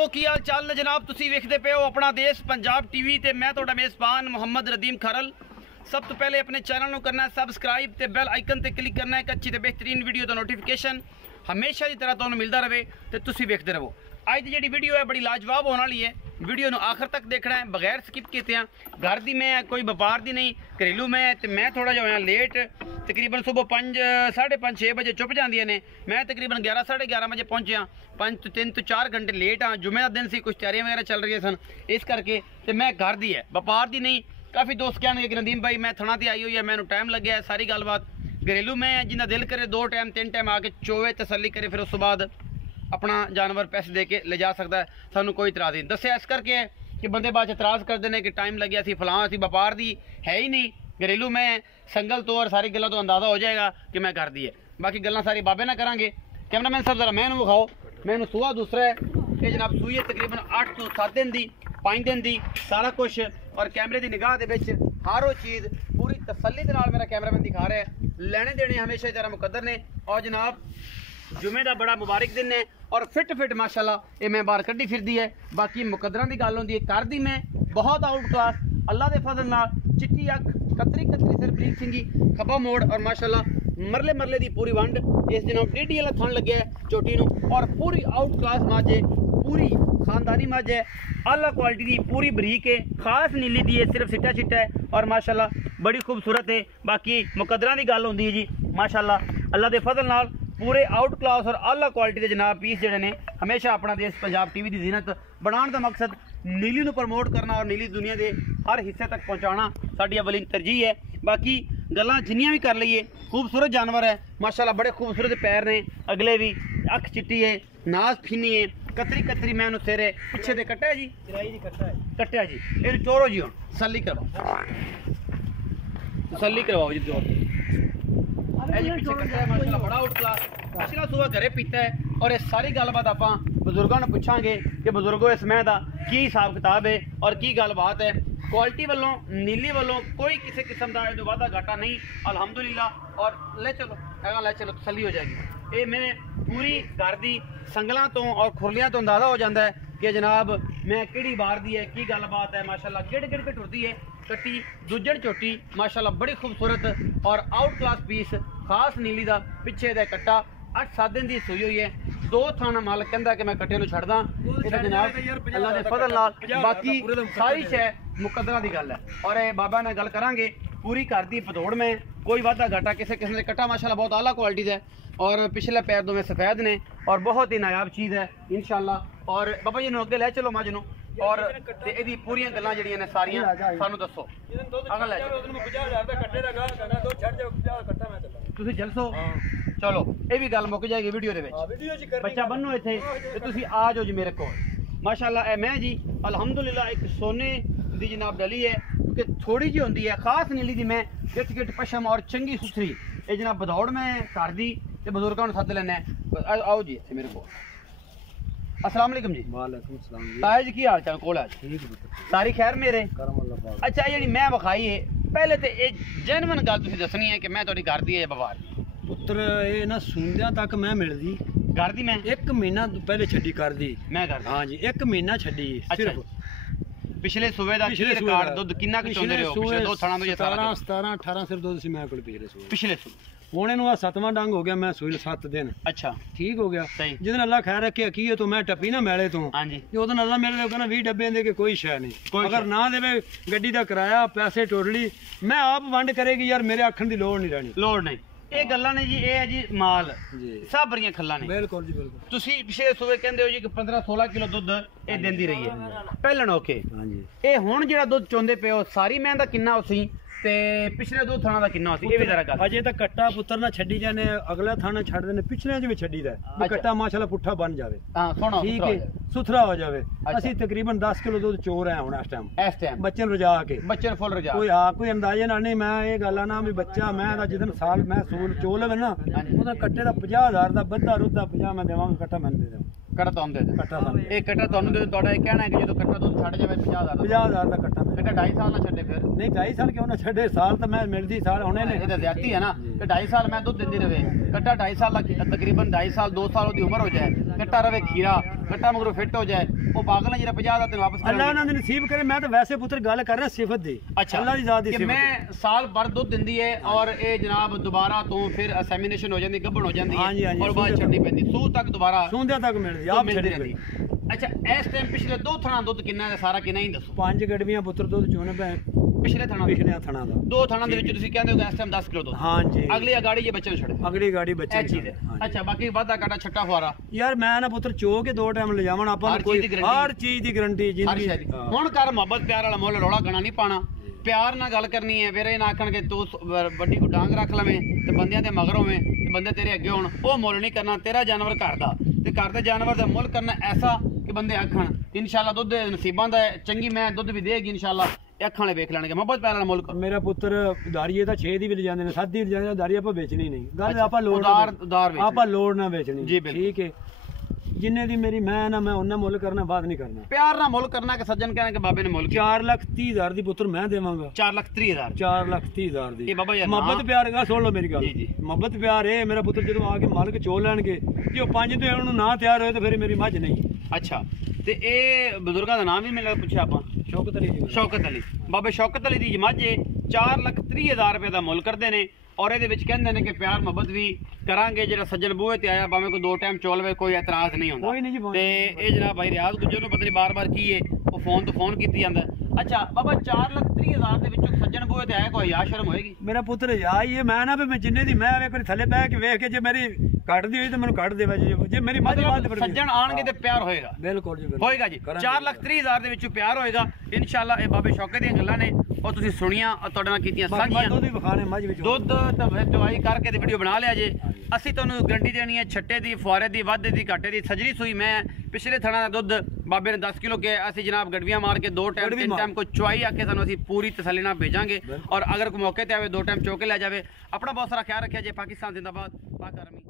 ਦੋਸਤੋ ਕੀ ਹਾਲ ਚਾਲ ਨੇ ਜਨਾਬ। ਤੁਸੀਂ ਵੇਖਦੇ ਪਏ ਹੋ ਆਪਣਾ ਦੇਸ਼ ਪੰਜਾਬ ਟੀਵੀ ਤੇ ਮੈਂ ਤੁਹਾਡਾ ਮੇਜ਼ਬਾਨ ਮੁਹੰਮਦ ਰਦੀਮ ਖਰਲ। सब तो पहले अपने चैनल को करना है सबसक्राइब ते बेल आइकन ते क्लिक करना है एक अच्छी ते बेहतरीन वीडियो का नोटिफिकेशन हमेशा की तरह तुहानू मिलता रहे तो तुसी देखते रहो। अज की जी वीडियो है बड़ी लाजवाब होने वाली है। वीडियो को आखिर तक देखना है बगैर स्किप किए। घर की मैं कोई व्यापार की नहीं घरेलू मैं तो मैं थोड़ा जो होया लेट तकरीबन सुबह 5 साढ़े 5 6 बजे चुप जांदियां ने। मैं तकरीबन 11 साढ़े 11 बजे पहुंचा 5 तो 3 तो 4 घंटे लेट हाँ। जुमे का दिन से कुछ तैयारियां वगैरह चल रही सन इस करके तो मैं घर की है व्यापार की नहीं। काफ़ी दोस्त कहने कि नदीम भाई मैं थना आई हुई है मैंने टाइम लगे है सारी गलबात घरेलू में जिन्ना दिल करे 2 टाइम 3 टाइम आके चोवे तसली करे फिर उस बाद अपना जानवर पैसे दे के ले जा सकता है। सानू कोई इतराज़ नहीं दसिया इस करके कि बंदे बाद इतराज़ करते हैं कि टाइम लगे सी फलां असी व्यापार दी है ही नहीं। घरेलू में संगल तो और सारी गलों तो अंदाज़ा हो जाएगा कि मैं कर दी है। बाकी गल्लां सारी बाबे ना करांगे। कैमरामैन साहब जरा मैनू विखाओ। मैनू सूआ दूसरा है ये जनाब सूई है तकरीबन 8 तो 7 दिन की 5 दिन की सारा कुछ और कैमरे की निगाह के हर वो चीज़ पूरी तसल्ली के नाल मेरा कैमरामैन दिखा रहा है। लेने देने हमेशा ही तरह मुकद्दर ने और जनाब जुमे का बड़ा मुबारक दिन है और फिट माशाल्लाह ये मैं बाहर कड्डी फिरदी है। बाकी मुकद्दरां की गल होंदी है कर दी मैं बहुत आउट क्लास अल्लाह के फजल नाल चिट्टी अख कतरी सिर बरीक सिंगी खब्बा मोड़ और माशाल्लाह मरले की पूरी वंड इस जनाब टेढ़ी वाला थन लगे चोटी नूं और पूरी आउट क्लास मझ है पूरी खानदानी मझ है आला क्वालिटी की पूरी बरीक है खास नीली दी है सिर्फ सिट्टा चिट्टा है और माशाल्लाह बड़ी खूबसूरत है। बाकी मुकद्दरां की गल होंदी है जी माशाल्लाह अल्लाह के फजल नाल पूरे आउट क्लास और आला क्वालिटी के जनाब पीस जोड़े ने हमेशा अपना देश पंजाब टीवी की जीनत बनाने का मकसद नीली नूं प्रमोट करना और नीली दुनिया के हर हिस्से तक पहुँचाना साडी अवली तरजीह है। बाकी गल्लां जिन्नियां भी कर लईए खूबसूरत जानवर है माशाल्लाह बड़े खूबसूरत पैर ने अगले भी अख चिट्टी है नाज फिनी है कतरी मैं सिर है पिछे दे कट्टा है जी कट्टा जी ये चोरो जी हुण तसल्ली करवाओ जी चोर पीछे कट्टा है माशाल्लाह बड़ा आउट क्लास पिछला सूबा घरे पीता है। और इस सारी गलबात आप बजुर्गों ने पूछांगे कि बजुर्गों इस मैं का की हिसाब किताब है और की गलबात है। क्वालिटी वालों नीली वालों कोई किसी किस्म का जो वादा घाटा नहीं अल्हम्दुलिल्लाह। और ले चलो तसल्ली हो जाएगी। ये मैं पूरी घर की संगलों तो और खुरलियां तो अंदाज़ा हो जाता है कि जनाब मैं किहड़ी बार दी है की गलबात है। माशाल्लाह गिड़ के टुरदी है कट्टी दुजड़ चोटी माशाल्लाह बड़ी खूबसूरत और आउट क्लास पीस खास नीली का पिछे दा कट्टा 8-7 दिन की सूई हुई है। 2 थाना मालक कहता कि मैं कट्टे नूं छड्डदा जनाब अल्लाह दे फजल नाल। बाकी सारी शय मुकद्दरां दी गल है और बाबा ने गल करांगे पूरी घर दी पतोड़ में कोई वादा घाटा किसी किस्म का कट्टा माशाल्लाह बहुत आला क्वालिटी का है और पिछले पैर दोवें सफेद ने और बहुत ही नायाब चीज़ है इंशाल्लाह। और बाबा जी नूं अगे लै चलो मझ नूं और इहदी पूरियां गल्लां जड़ियां ने सारियां सानू दसो। अगल लै तुसीं जलसो चलो ये भी गल मुक जाएगी वीडियो दे विच। बच्चा बन्नो इत्थे ते तुसीं आ जाओ जी मेरे कोल माशाल्लाह। मैं जी अल्हम्दुलिल्लाह एक सोने दी जनाब डली है क्योंकि थोड़ी जी होंदी है खास नीली दी मैं गिट पशम और चंगी सुथरी ये जनाब बदौड़ में कर दी ते बुजुर्गों ने सद लेना है। आओ जी इत्थे मेरे कोल। अस्सलाम वालेकुम जी। वालेकुम सलाम जी। ताया जी की हाल चाल कोल आज ठीक सारी खैर मेरे करम अल्लाह पाक। अच्छा ये मैं विखाई है पहले तो ये जेनवन गल तुसीं दसनी है कि मैं थोड़ी घर दी है व्यापार पुत्र ये ना सुंदिया तक मैं मिलदी घर दी मैं 1 महीना पहले छड्डी कर दी मैं घर हाँ जी 1 महीना छड्डी सिर्फ पिछले सूबे दा की रिकॉर्ड दुध कितना कि चोंदे रहो पिछले 2 थाना तो 17 18 सिर दुध सी मैं कोल पिछले सूबे हुण इहनूं 7वां डंग हो गया मैं सूई 7 दिन अच्छा ठीक हो गया सही जिदन अल्लाह खैर रखे की है तो मैं टप्पी ना मेले तो हां जी जो उदन अल्लाह मेरे कहना 20 डब्बे दे के कोई शय नहीं अगर ना देवे गड्डी दा किराया पैसे टोटली मैं आप वंड करेगी यार मेरे आखण दी लोड़ नहीं रहनी लोड़ नहीं। ये गल्लां ने जी ये है जी माल जी सब बड़ियां खल्लां ने बिल्कुल जी बिल्कुल। तुसी पिछले सूबे कहंदे हो जी कि 15-16 किलो दुध ये देंदी रही है पहलन ओके हां जी ये हुण जेड़ा दुध चोंदे पे हो सारी मैं दा किन्ना उसी ते पिछले 2 थाना दा किन्ना उसी ये भी जरा गल अजे तक कट्टा पुत्र ना छड्डी जाने अगला थाना छड्ड देने पिछले च भी छड्डी दा है कट्टा माशाल्लाह पुट्ठा बन जावे हां सोना ठीक है सुथरा हो जावे। असि तकरीबन 10 किलो दूध चोर है हुण इस टाइम बच्चन रजा के बच्चन फुल रजा कोई हां कोई अंदाजे ना नहीं मैं ये गल ना भी बच्चा मैं दा जिदन साल मैं सूल चोल लवे ना ओदा कट्टे दा 50000 दा बद्धा रुद्धा 50 मैं देवांगा कट्टा मैं दे देवां कट्टा तुम दे दे कट्टा एक कट्टा तुहानू दे तोड़ा ये कहना है कि जो कट्टा दूध छड्ड जावे 50000 दा कट्टा 2.5 साल ना छड्डे फिर नहीं 2.5 साल क्यों ना छड्डे साल तो मैं मिलदी साल होने ने ये ज्यादती है ना कि 2.5 साल मैं दूध देंदी रहे कट्टा 2.5 साल तकरीबन 2.5 साल 2 साल दी उम्र हो जाए कट्टा रवे खीरा ਕੱਟਾ ਮਗਰੋਂ ਫਿੱਟ ਹੋ ਜਾਏ ਉਹ ਪਾਗਲ ਹੈ ਜਿਹੜਾ 50 ਦਾ ਤੇ ਵਾਪਸ ਅੱਲਾ ਉਹਨਾਂ ਦੇ ਨਸੀਬ ਕਰੇ। ਮੈਂ ਤਾਂ ਵੈਸੇ ਪੁੱਤਰ ਗੱਲ ਕਰ ਰਿਹਾ ਸਿਫਤ ਦੀ। ਅੱਛਾ ਅੱਲਾ ਦੀ ਜ਼ਾਤ ਦੀ ਸਿਫਤ ਮੈਂ ਸਾਲ ਭਰ ਦੁੱਧ ਦਿੰਦੀ ਹੈ ਔਰ ਇਹ ਜਨਾਬ ਦੁਬਾਰਾ ਤੋਂ ਫਿਰ ਅਸੈਮੀਨੇਸ਼ਨ ਹੋ ਜਾਂਦੀ, ਗੱਭਣ ਹੋ ਜਾਂਦੀ ਹੈ ਔਰ ਬਾਅਦ ਛੱਡਣੀ ਪੈਂਦੀ, ਸੂਹ ਤੱਕ ਦੁਬਾਰਾ ਸੂੰਦਿਆਂ ਤੱਕ ਮਿਲਦੀ ਆਪ ਛੱਡੀ ਰਹਿੰਦੀ। ਅੱਛਾ ਇਸ ਟਾਈਮ ਪਿਛਲੇ 2 ਥਣਾ ਦੁੱਧ ਕਿੰਨਾ ਹੈ ਸਾਰਾ ਕਿੰਨਾ ਹੀ ਦੱਸੋ। 5 ਗੜਵੀਆਂ ਪੁੱਤਰ ਦੁੱਧ ਚੋਣ ਪੈ ਪਿਛਲੇ ਥਣਾ ਦਾ 2 ਥਣਾ ਦੇ ਵਿੱਚ ਤੁਸੀਂ ਕਹਿੰਦੇ ਹੋ ਇਸ ਟਾਈਮ 10 ਕਿਲੋ ਦੁੱਧ। ਹਾਂਜੀ ਅਗਲੀ ਗਾੜੀ ਜੇ ਬੱਚੇ ਨੂੰ ਛੱਡ ਅਗਲੀ ਗਾੜੀ ਬੱਚੇ ਇਹ ਚੀਜ਼ ਹੈ। ਅੱਛਾ ਬਾਕੀ ਵਾਧਾ ਕਾਟਾ ਛੱਟਾ ਫੁਆਰਾ ਯਾਰ ਮੈਂ ਨਾ ਪੁੱਤਰ ਚੋ ਕੇ 2 ਟਾਈਮ ਲੈ ਜਾਵਣ ਆਪਾਂ ਨੂੰ ਕੋਈ ਹਰ ਚੀਜ਼ ਦੀ ਗਾਰੰਟੀ ਜ਼ਿੰਦਗੀ। ਹੁਣ ਕਰ ਮੁਹੱਬਤ ਪਿਆਰ ਵਾਲਾ ਮੁੱਲ ਰੌਲਾ ਗਣਾ ਨਹੀਂ ਪਾਣਾ, ਪਿਆਰ ਨਾਲ ਗੱਲ ਕਰਨੀ ਹੈ। ਫਿਰ ਇਹ ਨਾ ਆਖਣਗੇ ਤੂੰ ਵੱਡੀ ਕੋ ਡਾਂਗ ਰੱਖ ਲਵੇਂ ਤੇ ਬੰਦਿਆਂ ਦੇ ਮਗਰ ਹੋਵੇਂ ਤੇ ਬੰਦੇ ਤੇਰੇ ਅੱਗੇ ਹੋਣ, ਉਹ ਮੁੱਲ ਨਹੀਂ ਕਰਨਾ। ਤੇਰਾ ਜਾਨਵਰ ਘਰ ਦਾ ਤੇ ਘਰ ਦੇ ਜਾਨਵਰ ਦਾ ਮੁੱਲ ਕਰਨਾ ਐਸਾ ਕਿ ਬੰਦੇ ਆਖਣ ਇਨਸ਼ਾਅੱਲਾ ਦੁੱਧ ਨਸੀਬਾਂ ਦਾ ਚੰਗੀ ਮੈਂ ਦੁੱਧ ਵੀ ਦੇਗੀ ਇਨਸ਼ਾਅੱਲਾ, ਅੱਖਾਂ ਵਾਲੇ ਵੇਖ ਲੈਣਗੇ। ਮੁਹੱਬਤ ਪਿਆਰ ਵਾਲਾ ਮੁੱਲ ਕਰ। ਮੇਰਾ ਪੁੱਤਰ ਦਾਰੀਏ ਤਾਂ 6 ਦੀ ਵੀ ਲੈ ਜਾਂਦੇ ਨੇ, 7 ਦੀ ਵੀ ਲੈ ਜਾਂਦੇ, ਦਾਰੀ ਆਪਾਂ ਵੇਚਣੀ ਨਹੀਂ। ਗੱਲ ਆਪਾਂ ਲੋੜ ਆਪਾਂ ਲੋੜ ਨਾ ਵੇਚਣੀ, ਠੀਕ ਹੈ। ਜਿੰਨੇ ਦੀ ਮੇਰੀ ਮੈਂ ਨਾ ਮੈਂ ਉਹਨਾਂ ਮੁੱਲ ਕਰਨਾ, ਬਾਤ ਨਹੀਂ ਕਰਨਾ। ਪਿਆਰ ਨਾਲ ਮੁੱਲ ਕਰਨਾ ਕਿ ਸੱਜਣ ਕਹਿਣਾ ਕਿ ਬਾਬੇ ਨੇ ਮੁੱਲ 4,30,000 ਦੀ ਪੁੱਤਰ ਮੈਂ ਦੇਵਾਂਗਾ। 4,30,000 4,30,000 ਦੀ। ਇਹ ਬਾਬਾ ਯਾਰ ਮੁਹੱਬਤ ਪਿਆਰ ਦਾ ਸੁਣ ਲਓ ਮੇਰੀ ਗੱਲ। ਮੁਹੱਬਤ ਪਿਆਰ ਇਹ ਮੇਰਾ ਪੁੱਤਰ ਜਦੋਂ ਆ ਕੇ ਮਾਲਕ ਚੋ ਲੈਣਗੇ, ਜੇ ਉਹ 5 ਤੇ ਉਹਨੂੰ ਨਾ ਤਿਆਰ ਹੋਏ ਤਾਂ ਫਿਰ ਮੇਰੀ ਮੱਝ ਨਹੀਂ। ਅੱਛਾ ਤੇ ਇਹ ਬਜ਼ੁਰਗਾਂ ਦਾ ਨਾਮ ਵੀ ਮੈਨੂੰ ਪੁੱਛਿਆ ਆਪਾਂ, ਸ਼ੌਕਤ ਅਲੀ ਜੀ। ਸ਼ੌਕਤ ਅਲੀ ਬਾਬੇ ਸ਼ੌਕਤ ਅਲੀ ਦੀ ਮੱਝ 4,30,000 ਰੁਪਏ ਦਾ ਮੁੱਲ ਕਰਦੇ ਨੇ ਔਰ ਇਹਦੇ ਵਿੱਚ ਕਹਿੰਦੇ ਨੇ ਕਿ ਪਿਆਰ ਮੁਹੱਬਤ ਵੀ ਕਰਾਂਗੇ। ਜਿਹੜਾ ਸੱਜਣ ਬੂਹੇ ਤੇ ਆਇਆ ਭਾਵੇਂ ਕੋਈ 2 ਟਾਈਮ ਚੋਲਵੇ ਕੋਈ ਇਤਰਾਜ਼ ਨਹੀਂ ਹੁੰਦਾ। ਕੋਈ ਨਹੀਂ ਜੀ। ਤੇ ਇਹ ਜਨਾਬ ਭਾਈ ਰਿਆਜ਼ ਗੁੱਜਰ ਨੂੰ ਪਤਾ ਨਹੀਂ ਬਾਰ-ਬਾਰ ਕੀ ਹੈ ਉਹ ਫੋਨ ਤੋਂ ਫੋਨ ਕੀਤੀ ਜਾਂਦਾ। ਅੱਛਾ ਬਾਬਾ 4,30,000 ਦੇ ਵਿੱਚੋਂ ਸੱਜਣ ਬੂਹੇ ਤੇ ਆਇਆ ਕੋਈ ਆ ਸ਼ਰਮ ਹੋਏਗੀ? ਮੇਰਾ ਪੁੱਤਰ ਯਾ ਹੀ ਮੈਂ ਨਾ ਵੀ ਮੈਂ ਜਿੰਨੇ ਦੀ ਮੈਂ ਵੇਖ ਥੱਲੇ ਬਹਿ ਕੇ ਵੇਖ ਕੇ ਜੇ ਮੇਰੀ ਕੱਟਦੀ ਹੋਈ ਤਾਂ ਮੈਨੂੰ ਕੱਟ ਦੇਵੇ, ਜੇ ਮੇਰੀ ਮੱਝ ਸੱਜਣ ਆਣਗੇ ਤੇ ਪਿਆਰ ਹੋਏਗਾ। ਬਿਲਕੁਲ ਜੀ ਹੋਏਗਾ ਜੀ। 4,30,000 ਦੇ ਵਿੱਚੋਂ ਪਿਆਰ ਹੋਏਗਾ ਇਨਸ਼ਾਅੱਲਾ। ਇਹ ਬਾਬੇ ਸ਼ੌਕਤ ਦੀਆਂ ਗੱਲਾਂ ਨੇ ਉਹ ਤੁਸੀਂ ਸੁਣੀਆਂ ਤੁਹਾਡੇ ਨਾਲ ਕੀਤੀਆਂ ਸਾਂਝੀਆਂ। ਦੁੱਧ ਵੀ ਵਿਖਾਣੇ ਮੱਝ ਵਿੱਚ ਦੁੱਧ ਤਾਂ ਦਵਾਈ ਕਰਕੇ ਤੇ ਵੀਡੀਓ ਬਣਾ ਲਿਆ ਜੇ। ਅਸੀਂ ਤੁਹਾਨੂੰ ਗਰੰਟੀ ਦੇਣੀ ਹੈ ਛੱਟੇ ਦੀ, ਫੁਆਰੇ ਦੀ, ਵਾਧੇ ਦੀ, ਘਾਟੇ ਦੀ। ਸਜਰੀ ਸੂਈ ਮੈਂ ਪਿਛਲੇ ਥਣਾ ਦਾ ਦੁੱਧ ਬਾਬੇ ਨੇ 10 ਕਿਲੋ ਕਿਹਾ। ਅਸੀਂ ਜਨਾਬ ਗੜਵੀਆਂ ਮਾਰ ਕੇ 2 ਟਾਈਮ 3 ਟਾਈਮ ਕੋਈ ਚੁਆਈ ਆ ਕੇ ਸਾਨੂੰ ਅਸੀਂ ਪੂਰੀ ਤਸੱਲੀ ਨਾਲ ਭੇਜਾਂਗੇ। ਔਰ ਅਗਰ ਕੋਈ ਮੌਕੇ ਤੇ ਆਵੇ 2 ਟਾਈਮ ਚੋ ਕੇ ਲੈ ਜਾਵੇ। ਆਪਣਾ ਬਹੁਤ ਸਾਰਾ ਖਿਆਲ ਰੱਖਿਆ ਜੇ। ਪਾਕਿਸਤਾਨ ਜ਼ਿੰਦਾਬਾਦ, ਪਾਕ ਆਰਮੀ।